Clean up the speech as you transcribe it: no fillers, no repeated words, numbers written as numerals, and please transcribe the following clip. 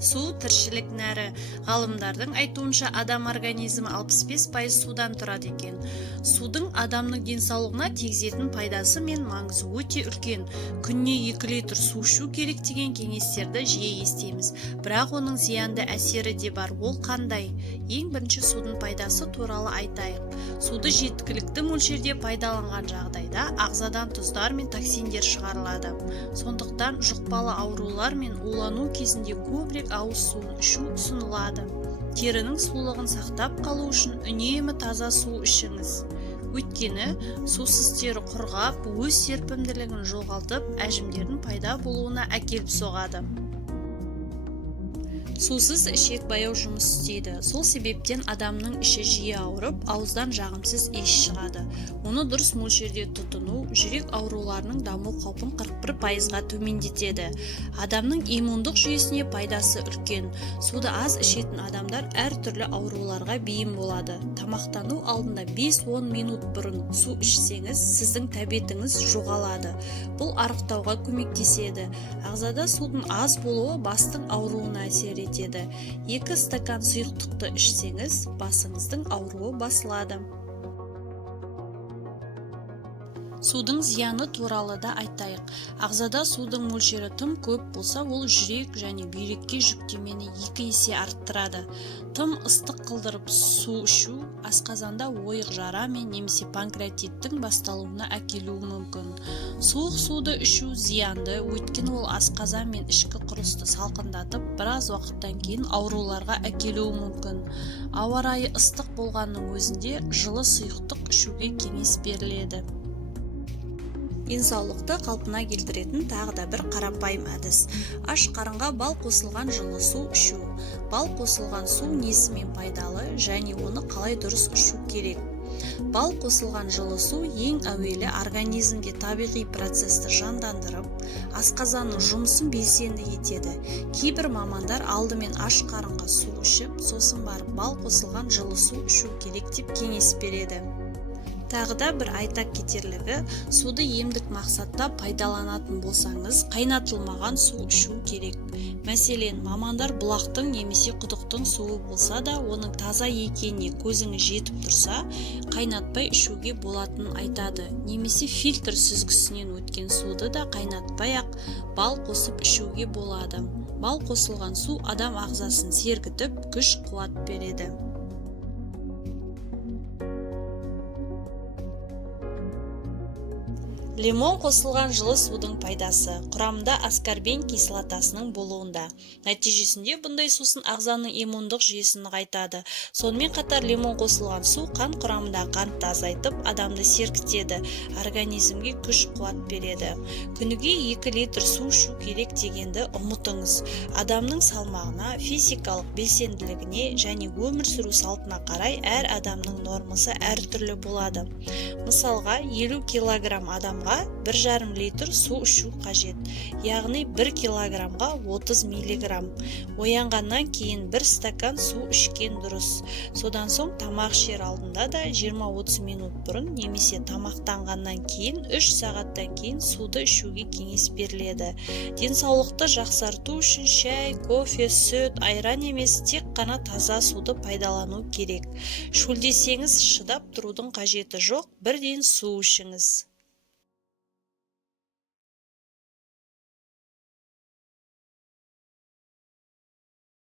Су тіршілік нәрі. Ғалымдардың айтуынша адам организмі 65% судан тұрады екен. Судың адамның денсаулығына тигізетін пайдасы мен маңызы өте үлкен. Күніне 2 литр су ішу керек деген кеңестерді жиі естейміз. Бірақ оның зиянды әсері де бар. Ол қандай? Ең бірінші судың пайдасы туралы айтайық. Суды жеткілікті мөлшерде пайдаланған жағдайда ағзадан тұздар мен токсиндер шығарылады. Сондықтан жұқпалы аурулар мен улану кезінде көбірек ауыз суын ішу ұсынылады. Терінің сұлулығын сақтап қалу үшін үнемі таза су ішіңіз. Өйткені сусыз тері құрғап, өз серпімділігін жоғалтып, әжімдердің пайда болуына әкеліп соғады. Сусыз ішек баяу жұмыс істейді. Сол себептен адамның іші жиі ауырып, ауыздан жағымсыз иіс шығады. Оны дұрыс мөлшерде тұтыну жүрек ауруларының даму қаупін 41%-ға төмендетеді. Адамның иммундық жүйесіне пайдасы үлкен. Суды аз ішетін адамдар әртүрлі ауруларға бейім болады. Тамақтану алдында 5-10 минут бұрын су ішсеңіз, сіздің тәбетіңіз жоғалады. Бұл арықтауға көмектеседі. Ағзада судың аз болуы бастың ауруына әсер етеді. 2 стакан сұйықтықты ішсеңіз, басыңыздың ауруы басылады. Судың зияны туралы да айтайық. Ағзада судың мөлшері тым көп болса, ол жүрек және бүйрекке жүктемені 2 есе арттырады. Тым ыстық қылдырып су ішу асқазанда ойық жара мен немесе панкреатиттің басталуына әкелуі мүмкін. Суық суды ішу зиянды, өйткені ол асқазан мен ішкі құрысты салқындатып, біраз уақыттан кейін ауруларға әкелуі мүмкін. Ауа райы ыстық болғанның өзінде жылы сұйықтық ішуге кеңес беріледі. Денсаулықты қалпына келтіретін тағы да бір қарапайым әдіс. Аш қарынға бал қосылған жылы су ішу. Бал қосылған су несімен пайдалы және оны қалай дұрыс ішу керек? Бал қосылған жылы су ең әуелі организмде табиғи процесті жандандырып, асқазанның жұмысын белсенді етеді. Кейбір мамандар алдымен аш қарынға су ішіп, сосын барып бал қосылған жылы су ішу керек деп кеңес береді. Тағы да бір айта кетерлігі, суды емдік мақсатта пайдаланатын болсаңыз, қайнатылмаған су ішу керек. Мәселен, мамандар бұлақтың немесе құдықтың суы болса да, оның таза екеніне көзіңіз жетіп тұрса, қайнатпай ішуге болатынын айтады. Немесе фильтр сүзгісінен өткен суды да қайнатпай-ақ бал қосып ішуге болады. Бал қосылған су адам ағзасын сергітіп, күш-қуат береді. Лимон қосылған жылы судың пайдасы құрамында аскорбен кислотасының болуында. Нәтижесінде бұндай сусын ағзаның иммундық жүйесін нығайтады. Сонымен қатар лимон қосылған су қан құрамында қантты азайтып, адамды сергітеді, организмге күш-қуат береді. Күніге 2 литр су ішу керек дегенді ұмытыңыз. Адамның салмағына, физикалық белсенділігіне және өмір сүру салтына қарай әр адамның нормасы әртүрлі болады. Мысалға, 50 килограмм адамға 1,5 литр су ішу қажет, яғни 1 килограммға 30 миллиграмм. Оянғаннан кейін 1 стакан су ішкен дұрыс. Содан соң тамақ ішер алдында да 20-30 минут бұрын немесе тамақтанғаннан кейін 3 сағаттан кейін суды ішуге кеңес беріледі. Денсаулықты жақсарту үшін шай, кофе, сүт, айран емес, тек қана таза суды пайдалану керек. Шөлдесеңіз шыдап тұрудың қажеті жоқ, бірден су ішіңіз.